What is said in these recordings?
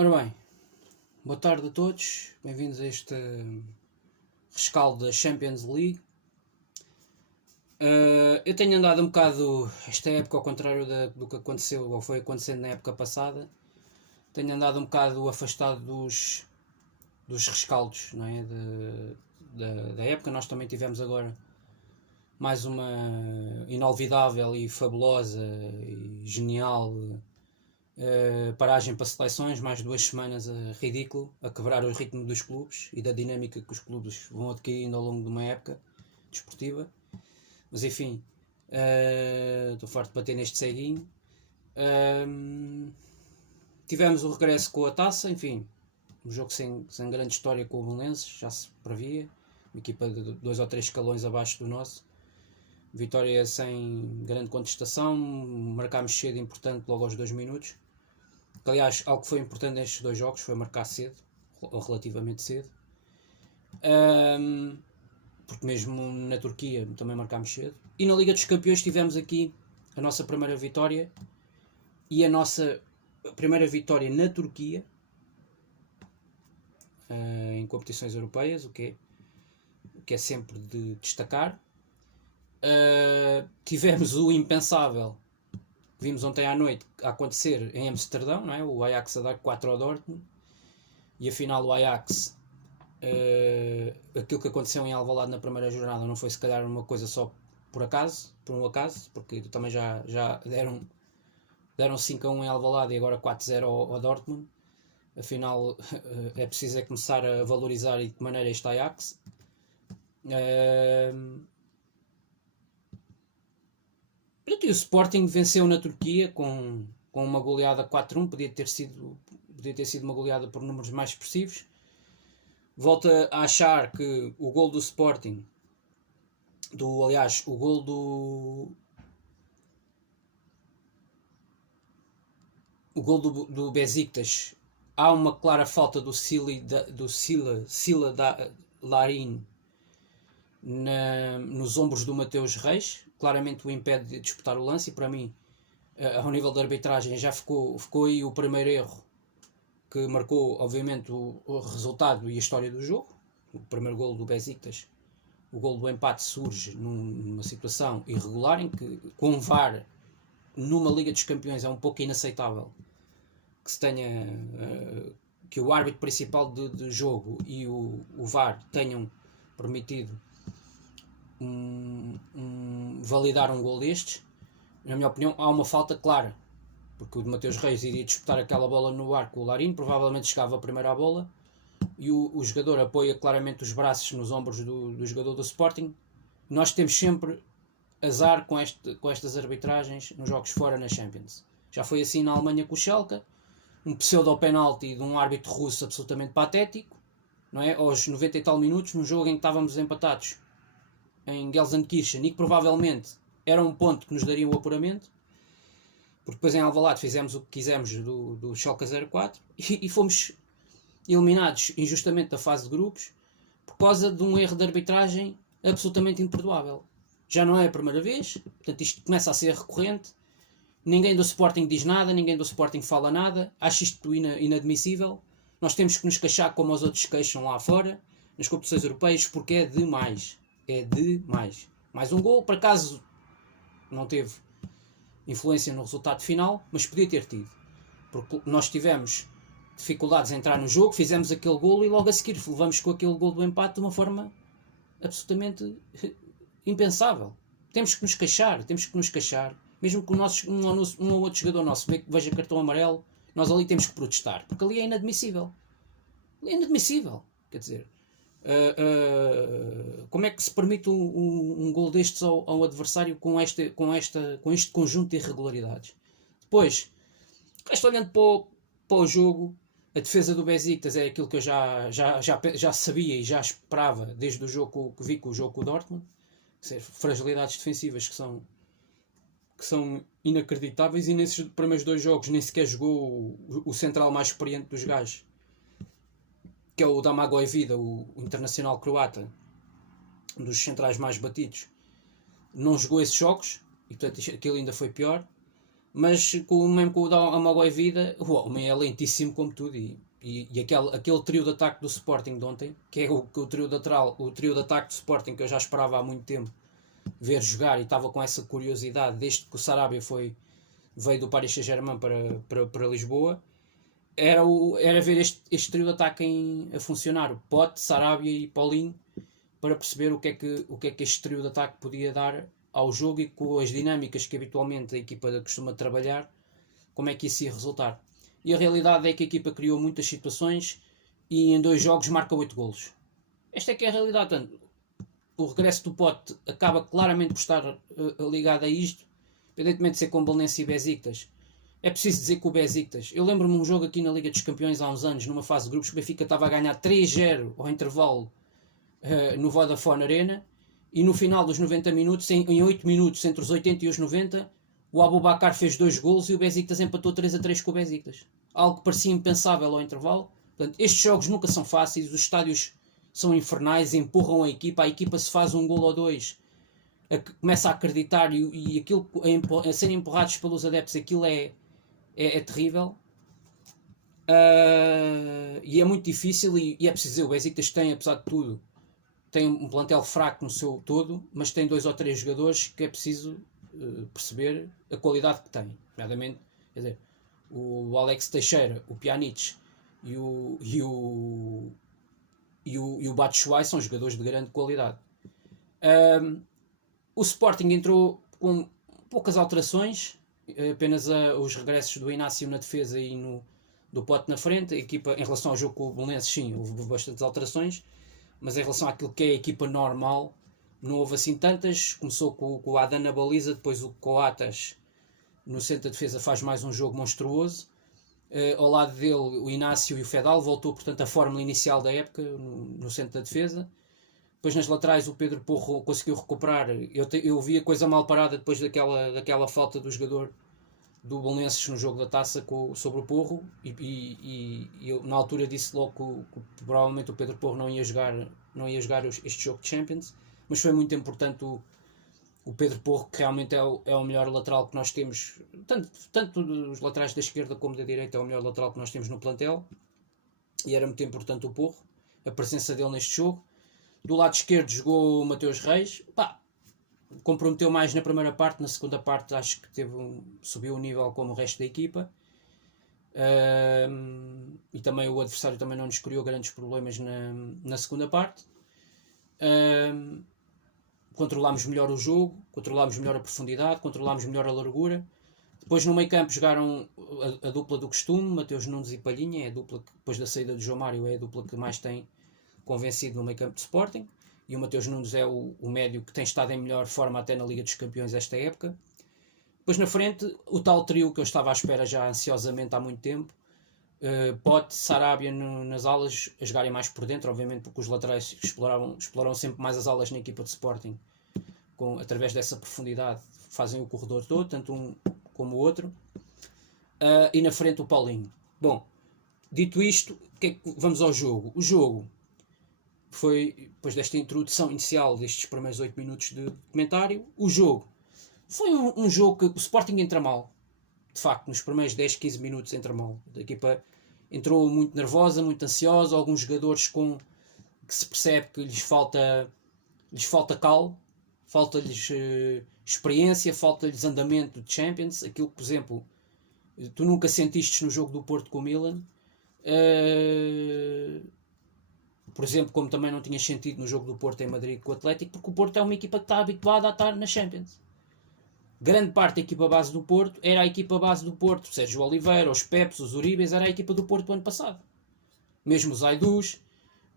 Ora bem, boa tarde a todos, bem-vindos a este rescaldo da Champions League. Eu tenho andado um bocado, esta época, ao contrário do que aconteceu ou foi acontecendo na época passada, tenho andado um bocado afastado dos rescaldos, não é? Da época. Nós também tivemos agora mais uma inolvidável e fabulosa e genial paragem para seleções, mais 2 semanas ridículo, a quebrar o ritmo dos clubes e da dinâmica que os clubes vão adquirindo ao longo de uma época desportiva. Mas enfim, estou farto de bater neste ceguinho. Tivemos o regresso com a taça, enfim, um jogo sem grande história com o Belenenses, já se previa, uma equipa de 2 ou 3 escalões abaixo do nosso. Vitória sem grande contestação, marcámos cedo, importante, logo aos 2 minutos. Aliás, algo que foi importante nestes 2 jogos foi marcar cedo, ou relativamente cedo. Porque mesmo na Turquia também marcámos cedo. E na Liga dos Campeões tivemos aqui a nossa primeira vitória e a nossa primeira vitória na Turquia em competições europeias, o que é sempre de destacar. Tivemos o impensável que vimos ontem à noite a acontecer em Amsterdão, não é? O Ajax a dar 4 ao Dortmund, e afinal o Ajax, aquilo que aconteceu em Alvalade na primeira jornada não foi se calhar uma coisa só por um acaso, porque também já deram 5-1 em Alvalade e agora 4-0 ao Dortmund. Afinal é preciso começar a valorizar e de que maneira este Ajax. E o Sporting venceu na Turquia com uma goleada 4-1, podia ter sido uma goleada por números mais expressivos. Volto a achar que o gol do Sporting, o gol do Besiktas, há uma clara falta do Sila Larin nos ombros do Mateus Reis. Claramente o impede de disputar o lance, e para mim, ao nível da arbitragem, já ficou aí o primeiro erro que marcou, obviamente, o resultado e a história do jogo. O primeiro golo do Besiktas, o golo do empate, surge numa situação irregular em que, com o VAR numa Liga dos Campeões, é um pouco inaceitável que se tenha que o árbitro principal de jogo e o VAR tenham permitido validar um gol destes. Na minha opinião, há uma falta clara, porque o de Mateus Reis iria disputar aquela bola no ar com o Larin, provavelmente chegava primeiro à bola, e o jogador apoia claramente os braços nos ombros do jogador do Sporting. Nós temos sempre azar com estas arbitragens nos jogos fora na Champions. Já foi assim na Alemanha com o Schalke, um pseudo-penalti de um árbitro russo absolutamente patético, não é? Aos 90 e tal minutos, num jogo em que estávamos empatados em Gelsenkirchen, e que provavelmente era um ponto que nos daria o apuramento, porque depois em Alvalade fizemos o que quisemos do Schalke 04 e fomos eliminados injustamente da fase de grupos por causa de um erro de arbitragem absolutamente imperdoável. Já não é a primeira vez, portanto isto começa a ser recorrente. Ninguém do Sporting diz nada, ninguém do Sporting fala nada, acho isto inadmissível. Nós temos que nos queixar como os outros queixam lá fora, nas competições europeias, porque é demais. É demais. Mais um gol, por acaso não teve influência no resultado final, mas podia ter tido, porque nós tivemos dificuldades em entrar no jogo, fizemos aquele golo e logo a seguir levamos com aquele golo do empate de uma forma absolutamente impensável. Temos que nos queixar, mesmo que um ou outro jogador nosso veja cartão amarelo, nós ali temos que protestar, porque ali é inadmissível. Quer dizer, como é que se permite um gol destes ao adversário com este conjunto de irregularidades? Depois, olhando para o jogo, a defesa do Besiktas é aquilo que eu já sabia e já esperava desde o jogo que vi com o jogo com o Dortmund. Fragilidades defensivas que são inacreditáveis, e nesses primeiros 2 jogos nem sequer jogou o central mais experiente dos gajos, que é o Domagoj Vida, o internacional croata, um dos centrais mais batidos. Não jogou esses jogos e portanto aquilo ainda foi pior. Mas mesmo com o Amagoy Vida, o homem é lentíssimo como tudo. E aquele trio de ataque do Sporting de ontem, que é o trio de ataque do Sporting que eu já esperava há muito tempo ver jogar e estava com essa curiosidade desde que o Sarabia veio do Paris Saint-Germain para Lisboa, era ver este trio de ataque a funcionar. O Pote, Sarabia e Paulinho, para perceber o que é que este trio de ataque podia dar ao jogo e com as dinâmicas que habitualmente a equipa costuma trabalhar, como é que isso ia resultar. E a realidade é que a equipa criou muitas situações e em 2 jogos marca 8 golos. Esta é que é a realidade. Portanto, o regresso do Pote acaba claramente por estar ligado a isto, independentemente de ser com Belenenses e Besiktas. É preciso dizer que o Besiktas, eu lembro-me de um jogo aqui na Liga dos Campeões há uns anos, numa fase de grupos, que o Benfica estava a ganhar 3-0 ao intervalo no Vodafone Arena, e no final dos 90 minutos, em 8 minutos, entre os 80 e os 90, o Aboubakar fez 2 golos e o Besiktas empatou 3-3 com o Besiktas. Algo que parecia impensável ao intervalo. Portanto, estes jogos nunca são fáceis, os estádios são infernais, empurram a equipa se faz um golo ou 2, começa a acreditar e aquilo a serem empurrados pelos adeptos, aquilo é terrível. E é muito difícil e é preciso dizer, o Besiktas tem, apesar de tudo, tem um plantel fraco no seu todo, mas tem 2 ou 3 jogadores que é preciso perceber a qualidade que tem. Nomeadamente, quer dizer, o Alex Teixeira, o Pjanic e o Batshuayi são jogadores de grande qualidade. O Sporting entrou com poucas alterações, apenas os regressos do Inácio na defesa e do Pote na frente. A equipa, em relação ao jogo com o Belenenses, sim, houve bastantes alterações, mas em relação àquilo que é a equipa normal, não houve assim tantas. Começou com o Adan na baliza, depois o Coatas no centro da defesa faz mais um jogo monstruoso. Ao lado dele, o Inácio e o Fedal, voltou, portanto, a fórmula inicial da época no centro da defesa. Depois nas laterais o Pedro Porro conseguiu recuperar. Eu vi a coisa mal parada depois daquela falta do jogador do Belenenses no jogo da taça sobre o Porro, e eu na altura disse logo que provavelmente o Pedro Porro não ia jogar este jogo de Champions, mas foi muito importante o Pedro Porro, que realmente é o melhor lateral que nós temos, tanto dos laterais da esquerda como da direita, é o melhor lateral que nós temos no plantel, e era muito importante o Porro, a presença dele neste jogo. Do lado esquerdo jogou o Mateus Reis, comprometeu mais na primeira parte, na segunda parte acho que subiu o nível como o resto da equipa, e também o adversário também não nos criou grandes problemas na segunda parte. Controlámos melhor o jogo, controlámos melhor a profundidade, controlámos melhor a largura. Depois no meio campo jogaram a dupla do costume, Mateus Nunes e Palhinha, é a dupla que depois da saída do João Mário é a dupla que mais tem convencido no meio campo de Sporting, e o Mateus Nunes é o médio que tem estado em melhor forma até na Liga dos Campeões esta época. Depois na frente, o tal trio que eu estava à espera já ansiosamente há muito tempo, Pote, Sarabia nas alas, a jogarem mais por dentro, obviamente porque os laterais exploram sempre mais as alas na equipa de Sporting, através dessa profundidade fazem o corredor todo, tanto um como o outro, e na frente o Paulinho. Bom, dito isto, vamos ao jogo. O jogo foi, depois desta introdução inicial destes primeiros 8 minutos de comentário, o jogo foi um jogo que o Sporting entra mal, de facto, nos primeiros 10, 15 minutos entra mal. A equipa entrou muito nervosa, muito ansiosa, alguns jogadores que se percebe que lhes falta cal, falta-lhes experiência, falta-lhes andamento de Champions, aquilo que, por exemplo, tu nunca sentiste no jogo do Porto com o Milan, por exemplo, como também não tinhas sentido no jogo do Porto em Madrid com o Atlético, porque o Porto é uma equipa que está habituada a estar na Champions. Grande parte da equipa base do Porto era a equipa base do Porto, o Sérgio Oliveira, os Pepes, os Uribes, era a equipa do Porto do ano passado. Mesmo os Aidus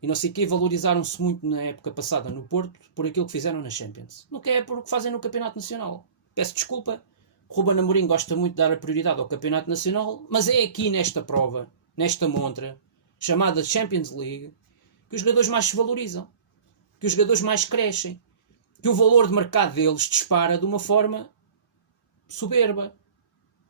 e não sei o quê, valorizaram-se muito na época passada no Porto por aquilo que fizeram na Champions. Não é por o que fazem no Campeonato Nacional. Peço desculpa, Ruben Amorim gosta muito de dar a prioridade ao Campeonato Nacional, mas é aqui nesta prova, nesta montra, chamada Champions League, que os jogadores mais se valorizam, que os jogadores mais crescem, que o valor de mercado deles dispara de uma forma soberba.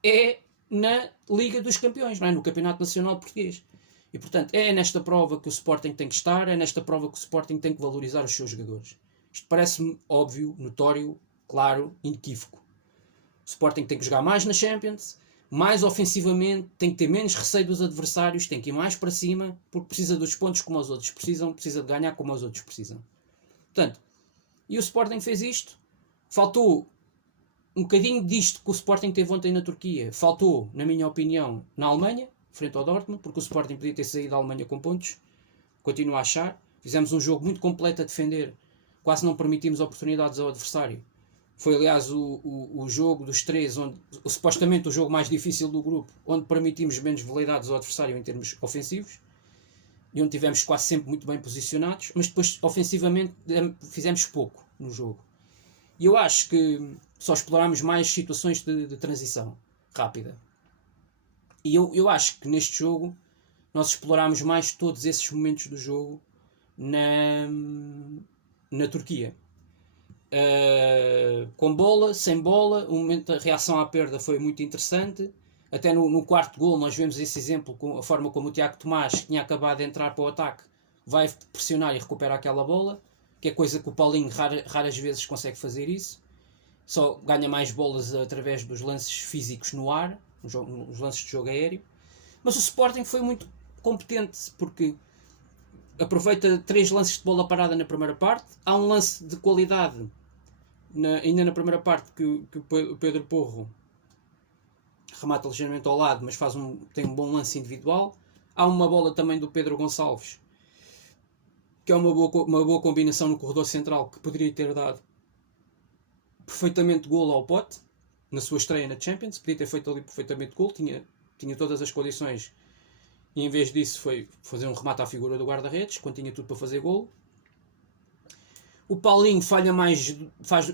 É na Liga dos Campeões, não é? No Campeonato Nacional Português. E portanto é nesta prova que o Sporting tem que estar, é nesta prova que o Sporting tem que valorizar os seus jogadores. Isto parece-me óbvio, notório, claro, inequívoco. O Sporting tem que jogar mais na Champions, mais ofensivamente, tem que ter menos receio dos adversários, tem que ir mais para cima, porque precisa dos pontos como os outros precisam, precisa de ganhar como os outros precisam. Portanto, e o Sporting fez isto. Faltou um bocadinho disto que o Sporting teve ontem na Turquia. Faltou, na minha opinião, na Alemanha, frente ao Dortmund, porque o Sporting podia ter saído da Alemanha com pontos. Continuo a achar. Fizemos um jogo muito completo a defender. Quase não permitimos oportunidades ao adversário. Foi, aliás, o jogo dos três, onde, supostamente o jogo mais difícil do grupo, onde permitimos menos veleidades ao adversário em termos ofensivos. E onde tivemos quase sempre muito bem posicionados. Mas depois, ofensivamente, fizemos pouco no jogo. E eu acho que só explorámos mais situações de transição rápida. E eu acho que neste jogo nós explorámos mais todos esses momentos do jogo na Turquia. Com bola, sem bola, o momento da reação à perda foi muito interessante. Até no quarto gol nós vemos esse exemplo, com a forma como o Tiago Tomás, que tinha acabado de entrar para o ataque, vai pressionar e recupera aquela bola, que é coisa que o Paulinho raras vezes consegue fazer isso. Só ganha mais bolas através dos lances físicos no ar, nos lances de jogo aéreo. Mas o Sporting foi muito competente, porque aproveita 3 lances de bola parada na primeira parte. Há um lance de qualidade ainda na primeira parte que o Pedro Porro remata ligeiramente ao lado, mas tem um bom lance individual. Há uma bola também do Pedro Gonçalves, que é uma boa combinação no corredor central, que poderia ter dado perfeitamente golo ao Pote na sua estreia na Champions. Podia ter feito ali perfeitamente golo, tinha todas as condições, e em vez disso foi fazer um remate à figura do guarda-redes, quando tinha tudo para fazer golo. O Paulinho faz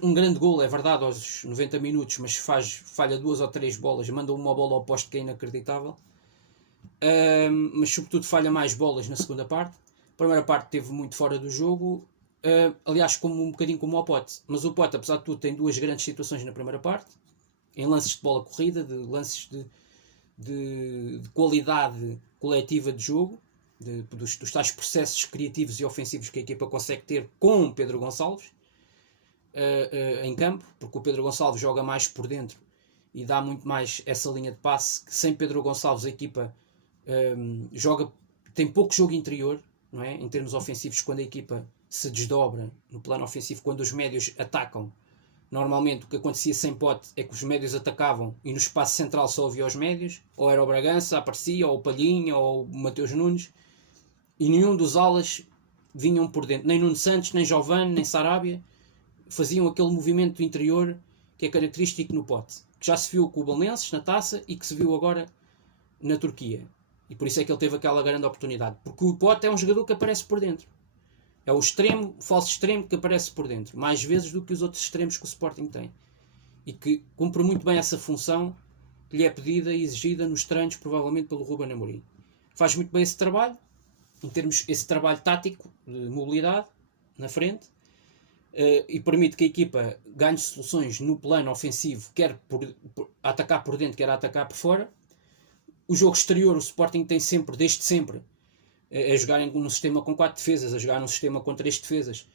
um grande golo, é verdade, aos 90 minutos, mas falha 2 ou 3 bolas, manda uma bola ao poste que é inacreditável. Mas sobretudo falha mais bolas na segunda parte. A primeira parte teve muito fora do jogo, aliás, um bocadinho como o Pote. Mas o Pote, apesar de tudo, tem 2 grandes situações na primeira parte, em lances de bola corrida, de lances de qualidade coletiva de jogo, dos tais processos criativos e ofensivos que a equipa consegue ter com o Pedro Gonçalves em campo, porque o Pedro Gonçalves joga mais por dentro e dá muito mais essa linha de passe, que sem Pedro Gonçalves a equipa tem pouco jogo interior, não é? Em termos ofensivos, quando a equipa se desdobra no plano ofensivo, quando os médios atacam. Normalmente o que acontecia sem Pote é que os médios atacavam e no espaço central só havia os médios, ou era o Bragança, aparecia, ou o Palhinha, ou o Mateus Nunes, e nenhum dos alas vinham por dentro, nem Nuno Santos, nem Giovane, nem Sarabia faziam aquele movimento interior que é característico no Pote, que já se viu com o Belenenses na Taça e que se viu agora na Turquia, e por isso é que ele teve aquela grande oportunidade, porque o Pote é um jogador que aparece por dentro. É o falso extremo que aparece por dentro, mais vezes do que os outros extremos que o Sporting tem. E que cumpre muito bem essa função que lhe é pedida e exigida nos treinos, provavelmente pelo Ruben Amorim. Faz muito bem esse trabalho, esse trabalho tático, de mobilidade, na frente, e permite que a equipa ganhe soluções no plano ofensivo, quer a atacar por dentro, quer a atacar por fora. O jogo exterior, o Sporting tem sempre, desde sempre, a jogar num sistema com 4 defesas, a jogar num sistema com 3 defesas.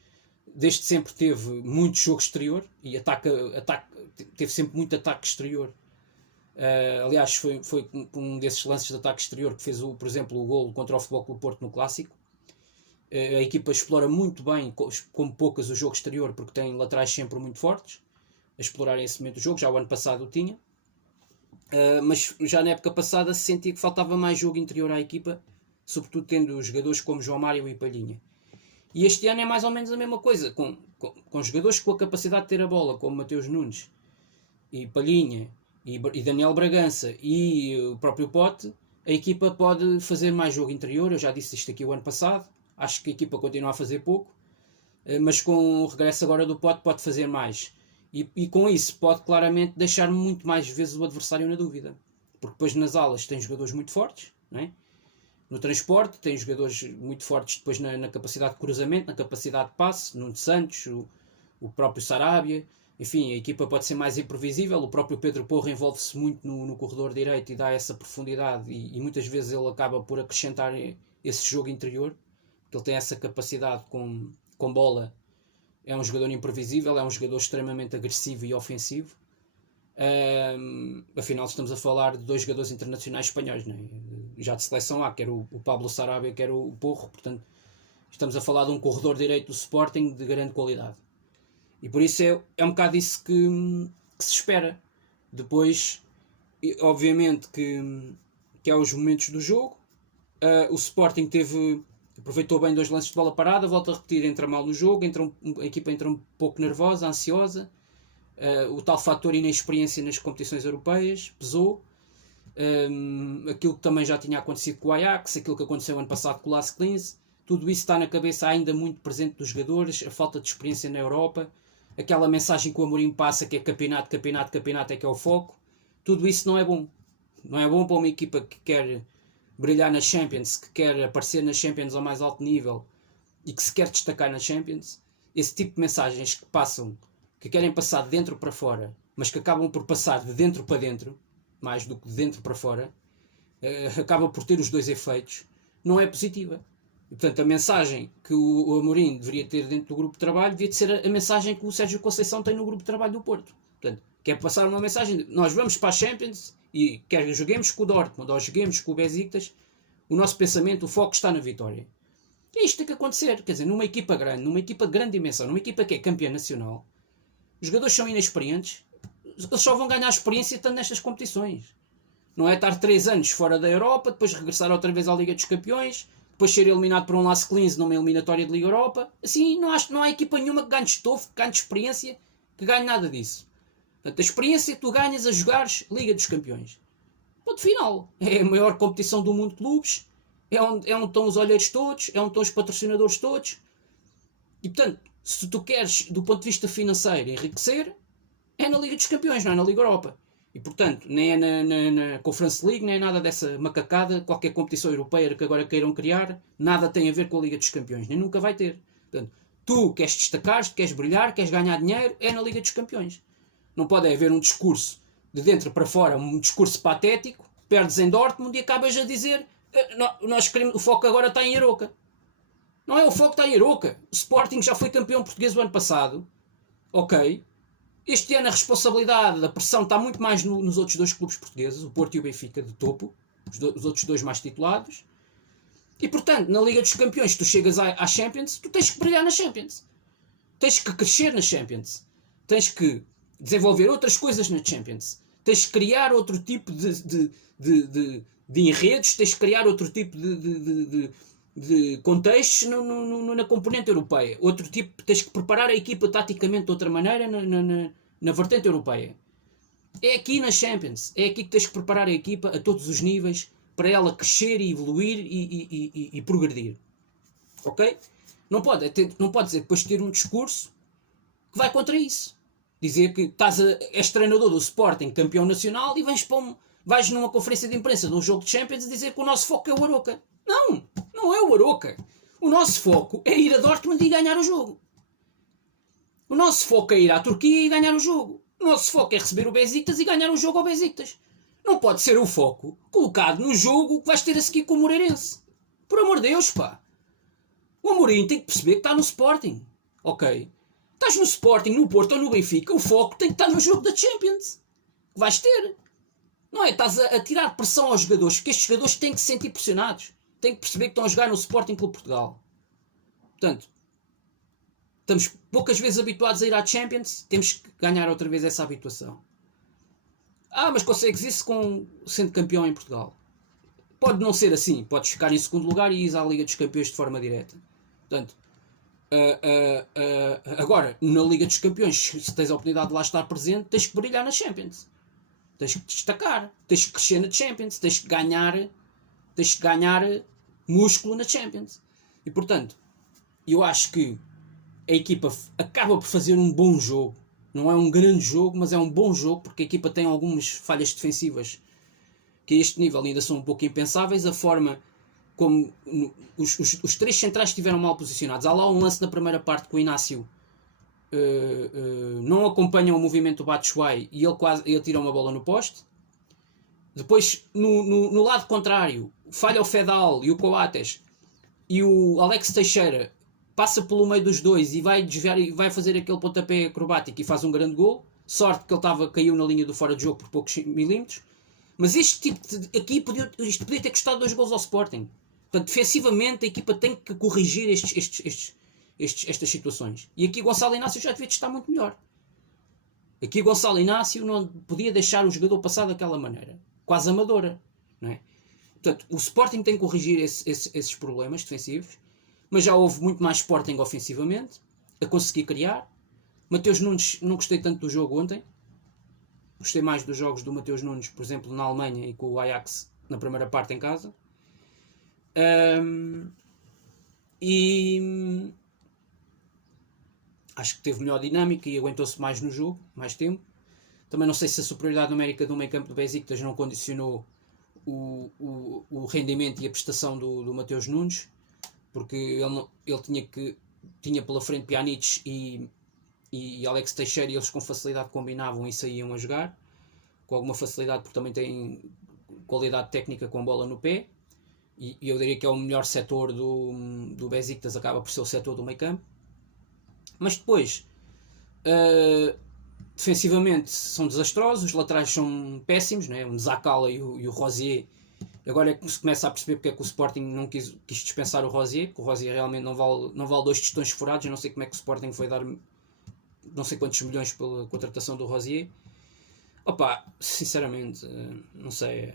Desde sempre teve muito jogo exterior e teve sempre muito ataque exterior. Aliás, foi um desses lances de ataque exterior que fez, por exemplo, o golo contra o Futebol Clube Porto no Clássico. A equipa explora muito bem, como poucas, o jogo exterior, porque tem laterais sempre muito fortes a explorarem esse momento do jogo. Já o ano passado o tinha. Mas já na época passada se sentia que faltava mais jogo interior à equipa, sobretudo tendo jogadores como João Mário e Palhinha. E este ano é mais ou menos a mesma coisa, com jogadores com a capacidade de ter a bola, como Mateus Nunes e Palhinha e Daniel Bragança e o próprio Pote. A equipa pode fazer mais jogo interior. Eu já disse isto aqui o ano passado, acho que a equipa continua a fazer pouco, mas com o regresso agora do Pote pode fazer mais, e com isso pode claramente deixar muito mais vezes o adversário na dúvida, porque depois nas alas tem jogadores muito fortes, não é? No transporte tem jogadores muito fortes depois na capacidade de cruzamento, na capacidade de passe, Nuno Santos, o próprio Sarabia. Enfim, a equipa pode ser mais imprevisível. O próprio Pedro Porro envolve-se muito no corredor direito e dá essa profundidade, e muitas vezes ele acaba por acrescentar esse jogo interior, porque ele tem essa capacidade com bola. É um jogador imprevisível, é um jogador extremamente agressivo e ofensivo. Afinal estamos a falar de 2 jogadores internacionais espanhóis, né? Já de seleção A, quer o Pablo Sarabia, quer o Porro, portanto estamos a falar de um corredor direito do Sporting de grande qualidade. E por isso é um bocado isso que se espera. Depois, obviamente que há os momentos do jogo. O Sporting aproveitou bem 2 lances de bola parada, volta a repetir, entra mal no jogo, a equipa entra um pouco nervosa, ansiosa. O tal fator inexperiência nas competições europeias pesou. Aquilo que também já tinha acontecido com o Ajax, aquilo que aconteceu ano passado com o Las Clins, tudo isso está na cabeça ainda muito presente dos jogadores, a falta de experiência na Europa, aquela mensagem que o Amorim passa que é campeonato, campeonato, campeonato é que é o foco. Tudo isso não é bom. Não é bom para uma equipa que quer brilhar na Champions, que quer aparecer na Champions ao mais alto nível e que se quer destacar na Champions. Esse tipo de mensagens que passam, que querem passar de dentro para fora, mas que acabam por passar de dentro para dentro, mais do que de dentro para fora, acaba por ter os 2 efeitos, não é positiva. E, portanto, a mensagem que o Amorim deveria ter dentro do grupo de trabalho devia de ser a mensagem que o Sérgio Conceição tem no grupo de trabalho do Porto. Portanto, quer passar uma mensagem de nós vamos para a Champions e quer joguemos com o Dortmund ou joguemos com o Besiktas, o nosso pensamento, o foco está na vitória. E isto tem que acontecer. Quer dizer, numa equipa grande, numa equipa de grande dimensão, numa equipa que é campeã nacional, os jogadores são inexperientes, eles só vão ganhar experiência estando nestas competições. Não é estar 3 anos fora da Europa, depois regressar outra vez à Liga dos Campeões, depois ser eliminado por um Las Clins numa eliminatória de Liga Europa. Assim, não há equipa nenhuma que ganhe estofo, que ganhe experiência, que ganhe nada disso. Portanto, a experiência que tu ganhas a jogares Liga dos Campeões. Ponto final. É a maior competição do mundo de clubes, é onde estão os olheiros todos, é onde estão os patrocinadores todos. E, portanto, se tu queres, do ponto de vista financeiro, enriquecer, é na Liga dos Campeões, não é na Liga Europa. E, portanto, nem é na Conference League, nem é nada dessa macacada, qualquer competição europeia que agora queiram criar, nada tem a ver com a Liga dos Campeões, nem nunca vai ter. Portanto, tu queres destacar-te, queres brilhar, queres ganhar dinheiro, é na Liga dos Campeões. Não pode haver um discurso de dentro para fora, um discurso patético, perdes em Dortmund e acabas a dizer nós queremos, o foco agora está em Aroca. Não é o foco está em Aroca. O Sporting já foi campeão português o ano passado. Ok. Este ano a responsabilidade, a pressão está muito mais nos outros 2 clubes portugueses, o Porto e o Benfica de topo, os outros 2 mais titulados. E portanto, na Liga dos Campeões, tu chegas à Champions, tu tens que brilhar na Champions. Tens que crescer na Champions. Tens que desenvolver outras coisas na Champions. Tens que criar outro tipo de enredos, tens que criar outro tipo de contextos na componente europeia. Outro tipo, tens que preparar a equipa taticamente de outra maneira na vertente europeia. É aqui na Champions. É aqui que tens que preparar a equipa a todos os níveis para ela crescer e evoluir e progredir. Ok? Não pode depois ter um discurso que vai contra isso. Dizer que és treinador do Sporting, campeão nacional, e vais numa conferência de imprensa de um jogo de Champions dizer que o nosso foco é o Aroca. Não, não é o Aroca. O nosso foco é ir a Dortmund e ganhar o jogo. O nosso foco é ir à Turquia e ganhar o jogo. O nosso foco é receber o Besiktas e ganhar o jogo ao Besiktas. Não pode ser o foco colocado no jogo que vais ter a seguir com o Moreirense. Por amor de Deus, pá. O Amorim tem que perceber que está no Sporting. Ok? Estás no Sporting, no Porto ou no Benfica, o foco tem que estar no jogo da Champions. Que vais ter. Não é? Estás a tirar pressão aos jogadores, porque estes jogadores têm que se sentir pressionados. Têm que perceber que estão a jogar no Sporting Clube Portugal. Portanto, estamos poucas vezes habituados a ir à Champions, temos que ganhar outra vez essa habituação. Mas consegues isso sendo campeão em Portugal. Pode não ser assim, podes ficar em segundo lugar e ir à Liga dos Campeões de forma direta. Portanto, agora, na Liga dos Campeões, se tens a oportunidade de lá estar presente, tens que brilhar na Champions. Tens que destacar, tens que crescer na Champions, tens que ganhar músculo na Champions. E portanto, eu acho que a equipa acaba por fazer um bom jogo. Não é um grande jogo, mas é um bom jogo, porque a equipa tem algumas falhas defensivas que a este nível ainda são um pouco impensáveis. A forma como os 3 centrais estiveram mal posicionados. Há lá um lance da primeira parte que o Inácio não acompanha o movimento do Batshuayi e ele tira uma bola no poste. Depois, no lado contrário, falha o Fedal e o Coates, e o Alex Teixeira passa pelo meio dos dois e vai desviar e vai fazer aquele pontapé acrobático e faz um grande gol. Sorte que ele caiu na linha do fora de jogo por poucos milímetros. Mas este tipo isto podia ter custado 2 gols ao Sporting. Portanto, defensivamente a equipa tem que corrigir estas situações. E aqui Gonçalo Inácio já devia estar muito melhor. Aqui Gonçalo Inácio não podia deixar o jogador passar daquela maneira. Quase amadora. Não é? Portanto, o Sporting tem que corrigir esses problemas defensivos. Mas já houve muito mais Sporting ofensivamente. A conseguir criar. Mateus Nunes, não gostei tanto do jogo ontem. Gostei mais dos jogos do Mateus Nunes, por exemplo, na Alemanha e com o Ajax na primeira parte em casa. E acho que teve melhor dinâmica e aguentou-se mais no jogo, mais tempo. Também não sei se a superioridade numérica do meio campo do Besiktas não condicionou o rendimento e a prestação do Mateus Nunes, porque ele tinha pela frente Pjanic e Alex Teixeira, e eles com facilidade combinavam e saíam a jogar com alguma facilidade, porque também têm qualidade técnica com a bola no pé, e eu diria que é o melhor setor do Besiktas, acaba por ser o setor do meio campo. Mas depois defensivamente são desastrosos, os laterais são péssimos, né? O Zakala e o Rosier. Agora é que se começa a perceber porque é que o Sporting não quis dispensar o Rosier, porque o Rosier realmente não vale 2 tostões furados. Eu não sei como é que o Sporting foi dar não sei quantos milhões pela contratação do Rosier. Opa, sinceramente, não sei,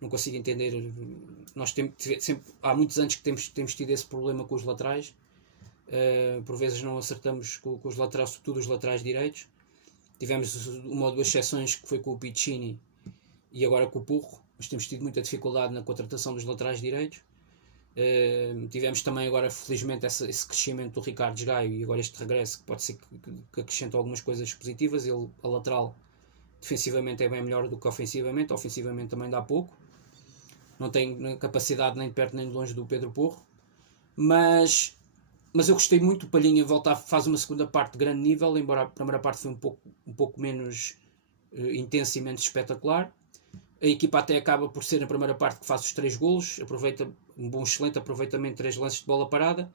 não consigo entender. Nós sempre, há muitos anos que temos tido esse problema com os laterais. Por vezes não acertamos com os laterais, sobretudo os laterais direitos. Tivemos uma ou duas exceções, que foi com o Piccini e agora com o Porro, mas temos tido muita dificuldade na contratação dos laterais direitos. Tivemos também agora, felizmente, esse crescimento do Ricardo Gaio e agora este regresso, que pode ser que acrescente algumas coisas positivas. Ele, a lateral, defensivamente é bem melhor do que ofensivamente também dá pouco, não tem capacidade nem de perto nem de longe do Pedro Porro, mas eu gostei muito. O Palhinha faz uma segunda parte de grande nível, embora a primeira parte foi um pouco menos intensa e menos espetacular. A equipa até acaba por ser na primeira parte que faz os 3 golos, aproveita um excelente aproveitamento, 3 lances de bola parada.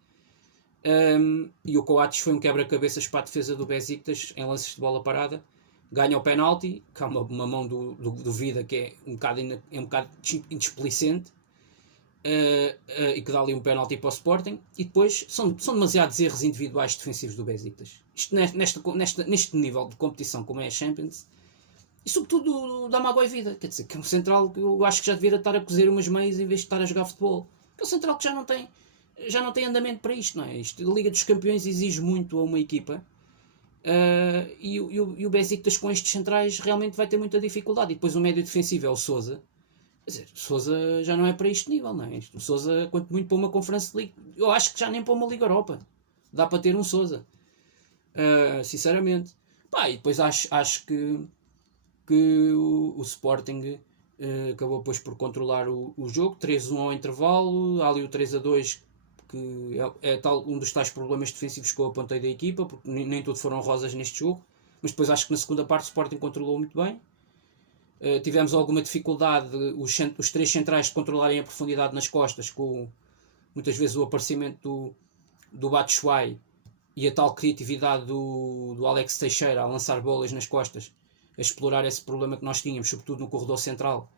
E o Coates foi um quebra-cabeças para a defesa do Besiktas em lances de bola parada. Ganha o penalti, que é uma mão do Vida que é um bocado indisplicente, e que dá ali um penalti para o Sporting. E depois são demasiados erros individuais defensivos do Besiktas. Isto neste nível de competição como é a Champions, e sobretudo dá-me água e vida. Quer dizer, que é um central que eu acho que já devia estar a cozer umas meias em vez de estar a jogar futebol. É um central que já não tem andamento para isto, não é? A Liga dos Campeões exige muito a uma equipa, e o Besiktas com estes centrais realmente vai ter muita dificuldade. E depois o médio defensivo é o Sousa. Quer dizer, o Sousa já não é para este nível, não é? O Sousa, quanto muito para uma Conference League, eu acho que já nem para uma Liga Europa dá para ter um Sousa, sinceramente. E depois acho que o Sporting acabou depois por controlar o jogo, 3-1 ao intervalo. Há ali o 3-2, que é um dos tais problemas defensivos que eu apontei da equipa, porque nem tudo foram rosas neste jogo, mas depois acho que na segunda parte o Sporting controlou muito bem. Tivemos alguma dificuldade, os 3 centrais, de controlarem a profundidade nas costas, com muitas vezes o aparecimento do Batshuayi e a tal criatividade do Alex Teixeira a lançar bolas nas costas, a explorar esse problema que nós tínhamos, sobretudo no corredor central.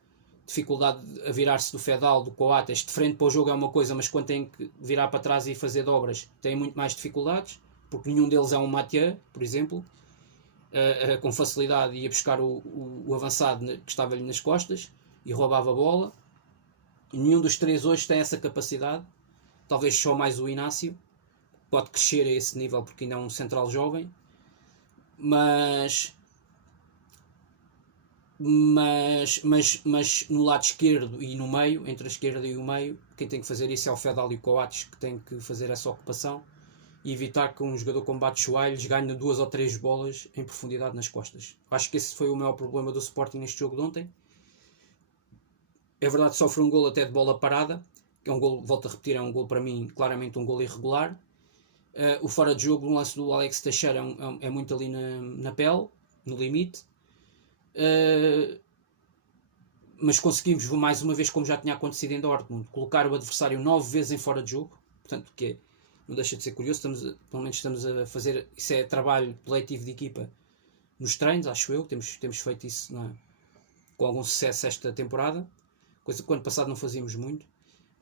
Dificuldade a virar-se do Fedal, do Coates. De frente para o jogo é uma coisa, mas quando tem que virar para trás e fazer dobras, tem muito mais dificuldades, porque nenhum deles é um Mathieu, por exemplo. Com facilidade ia buscar o avançado que estava-lhe nas costas e roubava a bola. E nenhum dos 3 hoje tem essa capacidade. Talvez só mais o Inácio pode crescer a esse nível, porque ainda é um central jovem, mas no lado esquerdo e no meio, entre a esquerda e o meio, quem tem que fazer isso é o Fedal e o Coates, que tem que fazer essa ocupação e evitar que um jogador com Batshuayi lhes ganhe 2 ou 3 bolas em profundidade nas costas. Acho que esse foi o maior problema do Sporting neste jogo de ontem. É verdade que sofre um golo até de bola parada, que é um golo, volto a repetir, é um golo para mim claramente um golo irregular. O fora de jogo, no lance do Alex Teixeira, é muito ali na pele, no limite. Mas conseguimos, mais uma vez, como já tinha acontecido em Dortmund, colocar o adversário 9 vezes em fora de jogo. Portanto, que não deixa de ser curioso. Pelo menos estamos a fazer, isso é trabalho coletivo de equipa, nos treinos, acho eu. Temos feito isso com algum sucesso esta temporada, coisa que o ano passado não fazíamos muito.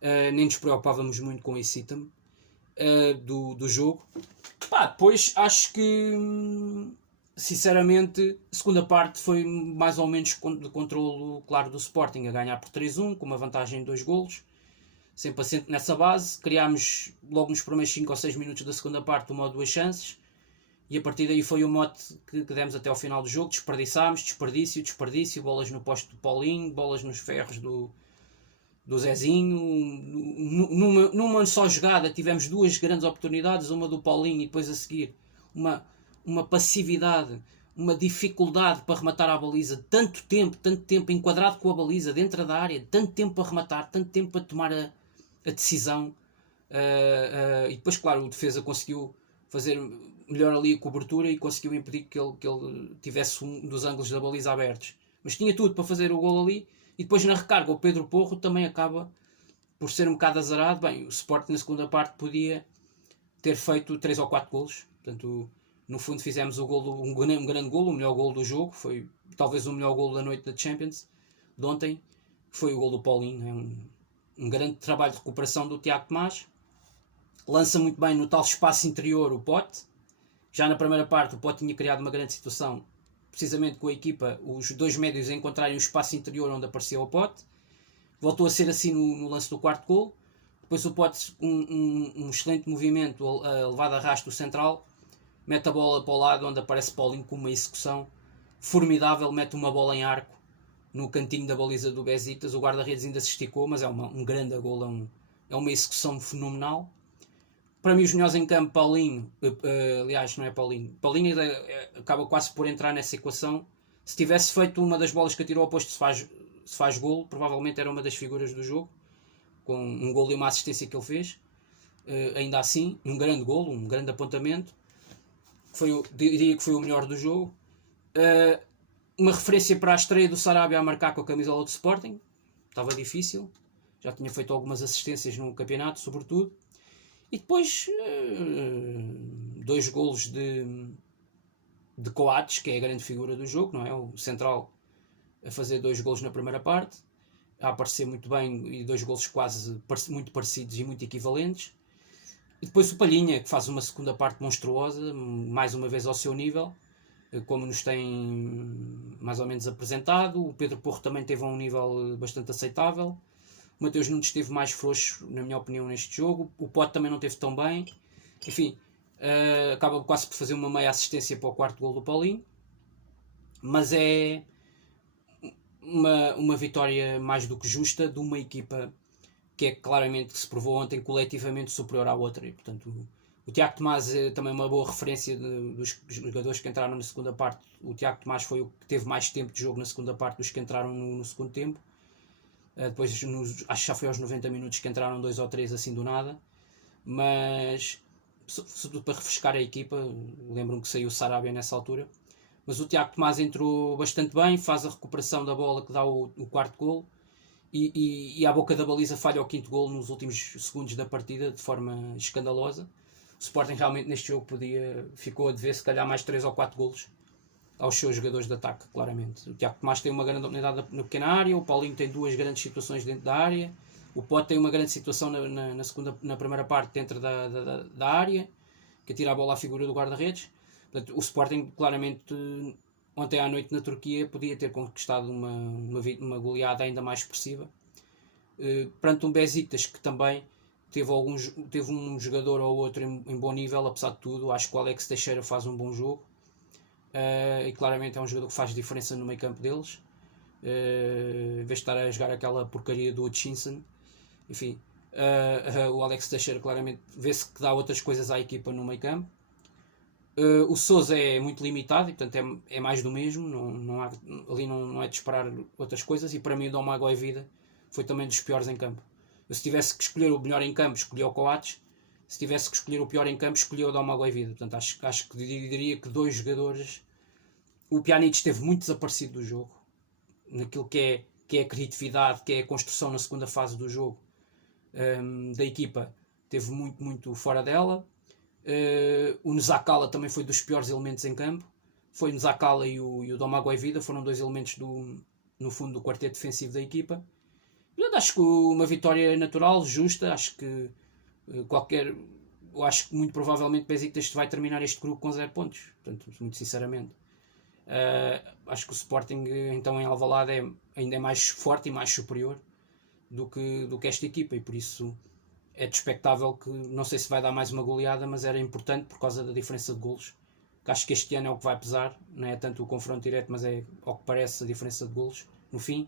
Nem nos preocupávamos muito com esse item do jogo. Depois acho que sinceramente a segunda parte foi mais ou menos de controlo claro do Sporting, a ganhar por 3-1 com uma vantagem de 2 golos, sempre assente nessa base. Criámos logo nos primeiros 5 ou 6 minutos da segunda parte uma ou duas chances, e a partir daí foi o mote que demos até ao final do jogo. Desperdiçámos, desperdício, bolas no posto do Paulinho, bolas nos ferros do Zezinho. Numa só jogada tivemos 2 grandes oportunidades, uma do Paulinho e depois a seguir uma passividade, uma dificuldade para rematar a baliza, tanto tempo enquadrado com a baliza dentro da área, tanto tempo para rematar, tanto tempo para tomar a decisão. E depois, claro, o defesa conseguiu fazer melhor ali a cobertura e conseguiu impedir que ele tivesse um dos ângulos da baliza abertos. Mas tinha tudo para fazer o gol ali. E depois na recarga o Pedro Porro também acaba por ser um bocado azarado. Bem, o Sporting na segunda parte podia ter feito 3 ou 4 golos. Portanto, no fundo fizemos o golo, um grande golo, o melhor golo do jogo. Foi talvez o melhor golo da noite da Champions de ontem. Foi o golo do Paulinho. Um grande trabalho de recuperação do Tiago Tomás. Lança muito bem no tal espaço interior o Pote. Já na primeira parte o Pote tinha criado uma grande situação, precisamente com a equipa, os 2 médios a encontrarem o espaço interior onde apareceu o Pote. Voltou a ser assim no lance do quarto gol. Depois o Pote, um excelente movimento, levado a arrasto do central, mete a bola para o lado onde aparece Paulinho com uma execução formidável, mete uma bola em arco no cantinho da baliza do Besiktas. O guarda-redes ainda se esticou, mas é um grande gol, é uma execução fenomenal. Para mim os melhores em campo, Paulinho, aliás não é Paulinho acaba quase por entrar nessa equação. Se tivesse feito uma das bolas que atirou ao posto se faz golo, provavelmente era uma das figuras do jogo, com um golo e uma assistência que ele fez. Ainda assim, um grande golo, um grande apontamento, diria que foi o melhor do jogo. Uma referência para a estreia do Sarabia a marcar com a camisola do Sporting, estava difícil, já tinha feito algumas assistências no campeonato sobretudo. E depois 2 golos de Coates, que é a grande figura do jogo, não é? O central a fazer 2 golos na primeira parte, a aparecer muito bem, e 2 golos quase muito parecidos e muito equivalentes. E depois o Palhinha, que faz uma segunda parte monstruosa, mais uma vez ao seu nível, como nos tem mais ou menos apresentado. O Pedro Porro também teve um nível bastante aceitável. O Mateus Nunes esteve mais frouxo, na minha opinião, neste jogo. O Pote também não esteve tão bem. Enfim, acaba quase por fazer uma meia assistência para o quarto gol do Paulinho. Mas é uma vitória mais do que justa de uma equipa que é claramente, que se provou ontem, coletivamente superior à outra. E, portanto, o Tiago Tomás é também uma boa referência dos jogadores que entraram na segunda parte. O Tiago Tomás foi o que teve mais tempo de jogo na segunda parte dos que entraram no segundo tempo. Depois acho que já foi aos 90 minutos que entraram 2 ou 3 assim do nada, mas sobretudo para refrescar a equipa. Lembro-me que saiu o Sarabia nessa altura, mas o Tiago Tomás entrou bastante bem, faz a recuperação da bola que dá o quarto gol, e à boca da baliza falha o quinto gol nos últimos segundos da partida de forma escandalosa. O Sporting realmente neste jogo ficou a dever se calhar mais 3 ou 4 golos aos seus jogadores de ataque, claramente. O Tiago Tomás tem uma grande oportunidade na pequena área, o Paulinho tem 2 grandes situações dentro da área, o Pote tem uma grande situação na primeira parte dentro da área, que atira a bola à figura do guarda-redes. Portanto, o Sporting claramente ontem à noite na Turquia podia ter conquistado uma goleada ainda mais expressiva, perante um Besiktas que também teve um jogador ou outro em bom nível, apesar de tudo. Acho que o Alex Teixeira faz um bom jogo. E claramente é um jogador que faz diferença no meio campo deles, em vez de estar a jogar aquela porcaria do Hutchinson. Enfim, o Alex Teixeira claramente vê-se que dá outras coisas à equipa no meio campo. O Sousa é muito limitado e portanto é mais do mesmo, ali não é de esperar outras coisas. E para mim o Domago Vida foi também dos piores em campo. Se tivesse que escolher o melhor em campo, escolhi o Coates. Se tivesse que escolher o pior em campo, escolhi o Domago Vida. Portanto, acho que diria que 2 jogadores. O Pjanic esteve muito desaparecido do jogo, naquilo que é a criatividade, que é a construção na segunda fase do jogo da equipa. Esteve muito fora dela. O Nzakala também foi dos piores elementos em campo. foi o Zakala e o Domagoj Vida, foram dois elementos no fundo do quarteto defensivo da equipa. Portanto, acho que uma vitória natural, justa, acho que eu acho que muito provavelmente o Besiktas vai terminar este grupo com 0 pontos, portanto, muito sinceramente. Acho que o Sporting então em Alvalade ainda é mais forte e mais superior do que esta equipa, e por isso é expectável que, não sei se vai dar mais uma goleada, mas era importante por causa da diferença de golos, que acho que este ano é o que vai pesar, não é tanto o confronto direto, mas é ao que parece a diferença de golos no fim,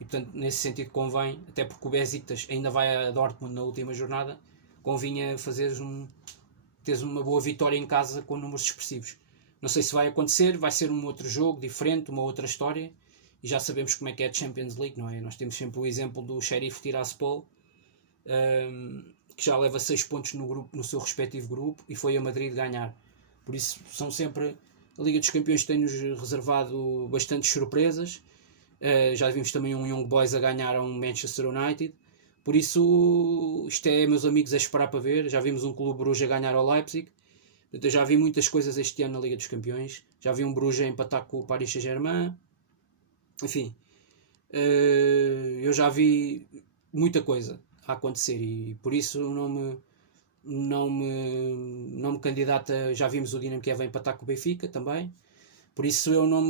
e portanto nesse sentido convém, até porque o Besiktas ainda vai a Dortmund na última jornada, convinha teres uma boa vitória em casa com números expressivos. Não sei se vai acontecer, vai ser um outro jogo diferente, uma outra história, e já sabemos como é que é a Champions League, não é? Nós temos sempre o exemplo do Sheriff Tiraspol, que já leva 6 pontos no seu respectivo grupo, e foi a Madrid ganhar. Por isso são sempre, a Liga dos Campeões tem-nos reservado bastantes surpresas. Já vimos também um Young Boys a ganhar a um Manchester United. Por isso, isto é, meus amigos, é esperar para ver. Já vimos um Clube Bruges a ganhar ao Leipzig. Eu já vi muitas coisas este ano na Liga dos Campeões. Já vi um Bruges a empatar com o Paris Saint-Germain. Enfim, eu já vi muita coisa a acontecer, e por isso não me candidata. Já vimos o Dinamo Kiev a empatar com o Benfica também. Por isso eu não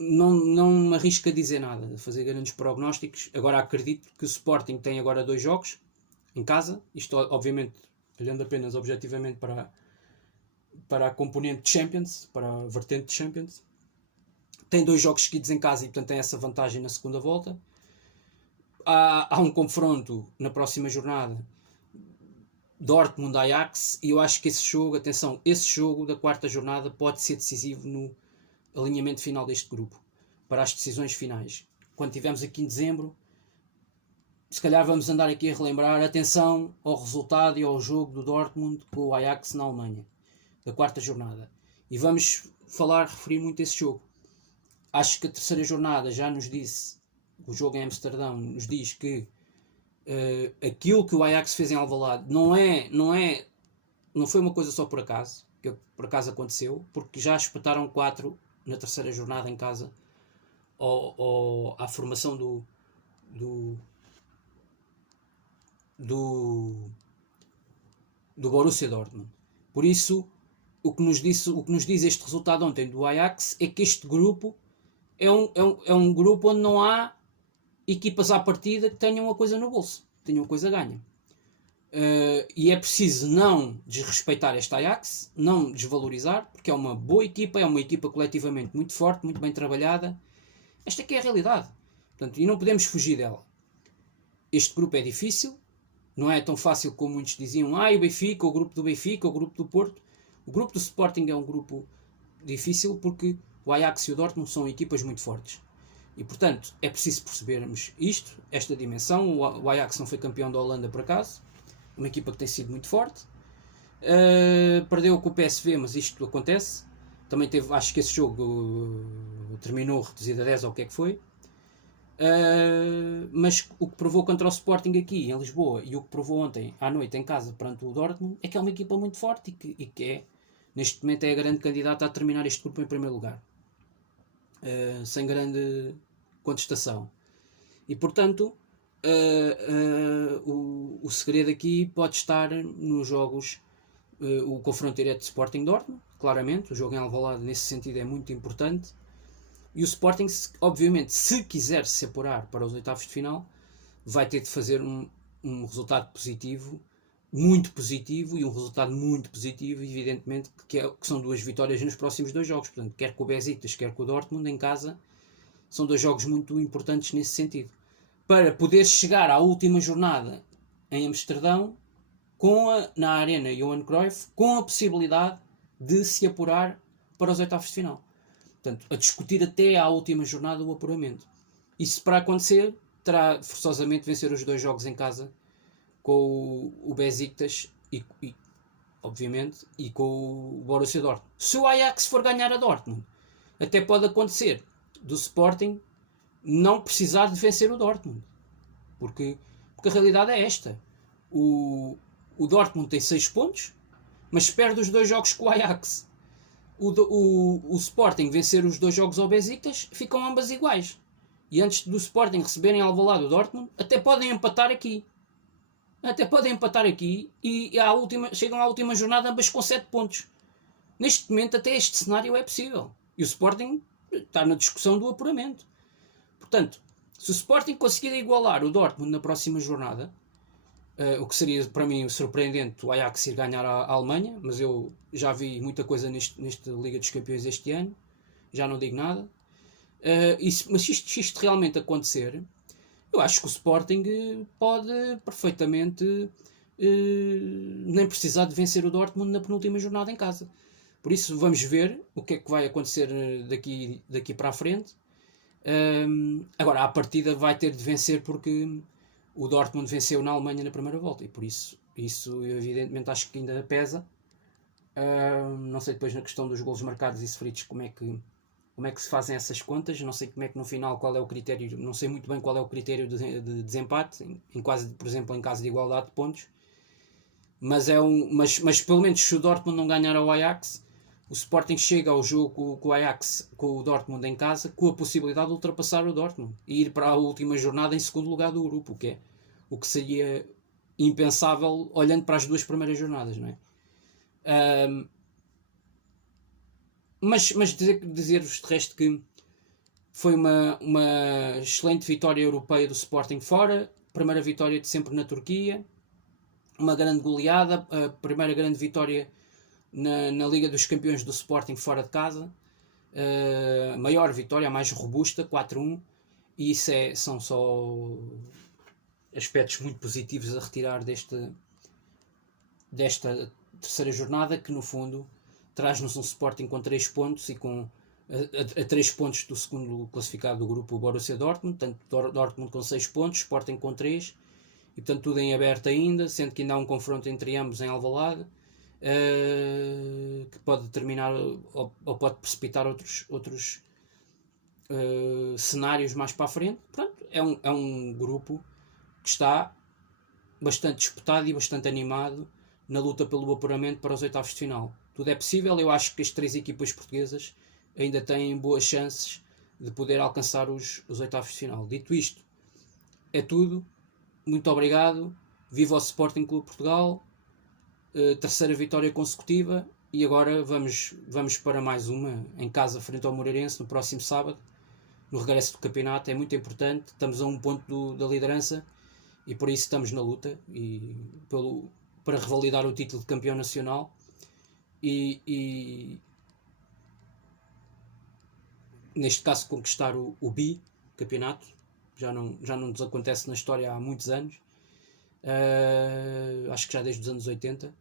me arrisco a dizer nada, a fazer grandes prognósticos. Agora acredito que o Sporting tem agora 2 jogos em casa, isto obviamente olhando apenas objetivamente para a componente de Champions, para a vertente de Champions. Tem 2 jogos seguidos em casa e portanto tem essa vantagem na segunda volta. Há um confronto na próxima jornada, Dortmund-Ajax, e eu acho que esse jogo da quarta jornada pode ser decisivo no alinhamento final deste grupo, para as decisões finais. Quando estivermos aqui em dezembro, se calhar vamos andar aqui a relembrar, atenção ao resultado e ao jogo do Dortmund com o Ajax na Alemanha, da quarta jornada. E vamos referir muito a esse jogo. Acho que a terceira jornada já nos disse, o jogo em Amsterdão nos diz que aquilo que o Ajax fez em Alvalade não foi uma coisa só por acaso, que por acaso aconteceu, porque já espetaram 4 na terceira jornada em casa à formação do Borussia Dortmund. Por isso, o que nos diz este resultado ontem do Ajax é que este grupo é um grupo onde não há equipas à partida que tenham uma coisa no bolso, tenham uma coisa ganha. E é preciso não desrespeitar este Ajax, não desvalorizar, porque é uma boa equipa, é uma equipa coletivamente muito forte, muito bem trabalhada. Esta aqui é a realidade. Portanto, e não podemos fugir dela. Este grupo é difícil, não é tão fácil como muitos diziam, o Benfica, o grupo do Benfica, o grupo do Porto. O grupo do Sporting é um grupo difícil porque o Ajax e o Dortmund são equipas muito fortes. E, portanto, é preciso percebermos esta dimensão. O Ajax não foi campeão da Holanda por acaso, uma equipa que tem sido muito forte. Perdeu com o PSV, mas isto acontece. Também teve, acho que esse jogo terminou reduzido a 10 ou o que é que foi. Mas o que provou contra o Sporting aqui em Lisboa e o que provou ontem à noite em casa perante o Dortmund é que é uma equipa muito forte e que é, neste momento, é a grande candidata a terminar este grupo em primeiro lugar, sem grande contestação. E portanto o segredo aqui pode estar nos jogos, o confronto direto de Sporting Dortmund, claramente. O jogo em Alvalade nesse sentido é muito importante. E o Sporting, obviamente, se quiser se apurar para os oitavos de final, vai ter de fazer um resultado positivo, muito positivo, e um resultado muito positivo, evidentemente, que são 2 vitórias nos próximos 2 jogos. Portanto, quer com o Besiktas, quer com o Dortmund em casa, são 2 jogos muito importantes nesse sentido. Para poder chegar à última jornada em Amsterdão, na Arena Johan Cruyff, com a possibilidade de se apurar para os oitavos de final. Portanto, a discutir até à última jornada o apuramento. Isso, para acontecer, terá forçosamente vencer os 2 jogos em casa com o Besiktas obviamente, e com o Borussia Dortmund. Se o Ajax for ganhar a Dortmund, até pode acontecer do Sporting não precisar de vencer o Dortmund. Porque a realidade é esta. O Dortmund tem 6 pontos, mas perde os 2 jogos com o Ajax. o Sporting vencer os 2 jogos ao Besiktas, ficam ambas iguais. E antes do Sporting receberem Alvalade o Dortmund, até podem empatar aqui. E chegam à última jornada ambas com 7 pontos. Neste momento, até este cenário é possível. E o Sporting está na discussão do apuramento. Portanto, se o Sporting conseguir igualar o Dortmund na próxima jornada, o que seria para mim surpreendente o Ajax ir ganhar a Alemanha, mas eu já vi muita coisa nesta Liga dos Campeões este ano, já não digo nada. Mas se isto realmente acontecer, eu acho que o Sporting pode perfeitamente nem precisar de vencer o Dortmund na penúltima jornada em casa. Por isso vamos ver o que é que vai acontecer daqui para a frente. Agora, a partida vai ter de vencer porque o Dortmund venceu na Alemanha na primeira volta e por isso evidentemente acho que ainda pesa. Não sei depois na questão dos golos marcados e sofridos como é que se fazem essas contas, não sei como é que no final qual é o critério, não sei muito bem qual é o critério de desempate, por exemplo em caso de igualdade de pontos, mas pelo menos se o Dortmund não ganhar ao Ajax, o Sporting chega ao jogo com o Ajax, com o Dortmund em casa, com a possibilidade de ultrapassar o Dortmund e ir para a última jornada em segundo lugar do grupo, o que seria impensável olhando para as 2 primeiras jornadas, não é? Mas dizer-vos de resto que foi uma excelente vitória europeia do Sporting fora, primeira vitória de sempre na Turquia, uma grande goleada, a primeira grande vitória na Liga dos Campeões do Sporting fora de casa, a maior vitória, a mais robusta, 4-1, e isso são só aspectos muito positivos a retirar desta terceira jornada, que no fundo traz-nos um Sporting com 3 pontos e a 3 pontos do segundo classificado do grupo, o Borussia Dortmund, tanto Dortmund com 6 pontos, Sporting com 3, e portanto tudo em aberto ainda, sendo que ainda há um confronto entre ambos em Alvalade, que pode determinar ou pode precipitar outros cenários mais para a frente. Pronto, é um grupo que está bastante disputado e bastante animado na luta pelo apuramento para os oitavos de final. Tudo é possível. Eu acho que as 3 equipas portuguesas ainda têm boas chances de poder alcançar os oitavos de final. Dito isto, é tudo. Muito obrigado. Viva o Sporting Clube Portugal. Terceira vitória consecutiva. E agora vamos para mais uma em casa frente ao Moreirense no próximo sábado, no regresso do campeonato. É muito importante. Estamos a 1 ponto da liderança e por isso estamos na luta para revalidar o título de campeão nacional e neste caso conquistar o bicampeonato. Já não nos acontece na história há muitos anos. Acho que já desde os anos 80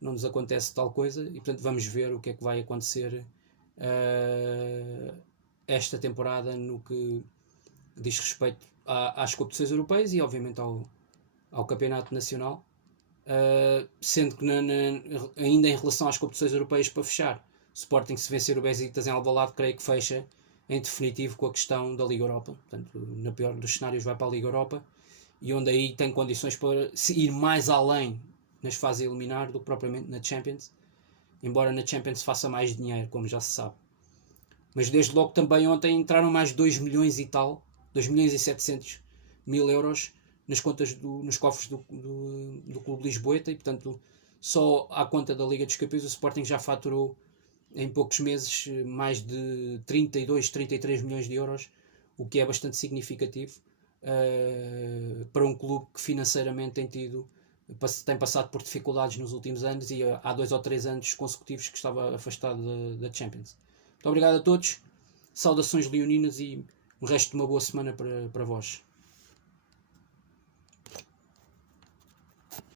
não nos acontece tal coisa e portanto vamos ver o que é que vai acontecer esta temporada no que diz respeito às competições europeias e obviamente ao campeonato nacional, sendo que ainda em relação às competições europeias, para fechar, o Sporting, se vencer o Besiktas em Alvalade, creio que fecha em definitivo com a questão da Liga Europa. Portanto, na pior dos cenários vai para a Liga Europa e onde aí tem condições para ir mais além nas fases a eliminar do que propriamente na Champions, embora na Champions faça mais dinheiro, como já se sabe. Mas desde logo também ontem entraram mais 2 milhões e tal, 2 milhões e 700 mil euros nas contas nos cofres do Clube Lisboeta e portanto só à conta da Liga dos Campeões o Sporting já faturou em poucos meses mais de 32, 33 milhões de euros, o que é bastante significativo para um clube que financeiramente tem passado por dificuldades nos últimos anos e há 2 ou 3 anos consecutivos que estava afastado da Champions. Muito obrigado a todos, saudações leoninas e o resto de uma boa semana para vós.